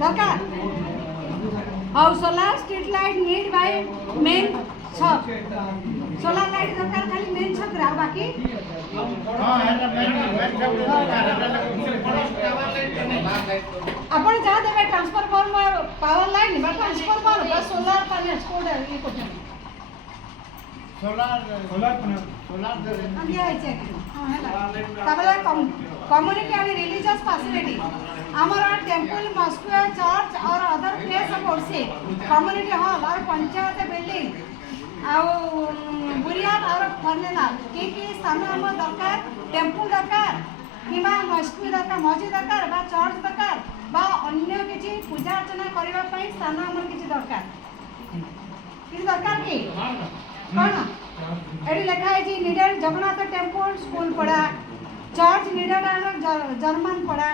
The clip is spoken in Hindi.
दरकार how solar street light need bye main छत सोलार लाइट दरकार खाली मेन छत रा बाकी आपण जा देबे ट्रांसफार्मर पावर लाइन बा ट्रांसफार्मर बा सोलार पैनल कोड ये कोड सोलार हम ये चेक हां हैला tabla community and religious facility हमारा टेंपल मॉस्क चर्च और other place of worship community hall और पंचायत बिल्डिंग आउ बुरियान और फर्नेनाल की स्थान हम दरकार टेंपल दरकार किबा मॉस्क दरकार मस्जिद दरकार बा चर्च दरकार बा अन्य किछि पूजा अर्चना करबा पई स्थान हमर किछि दरकार किछि दरकार की कोन एडी लिखा है जी नीडेड जगन्नाथ टेंपल स्कूल पड़ा चर्च नीडेड जर्मन पड़ा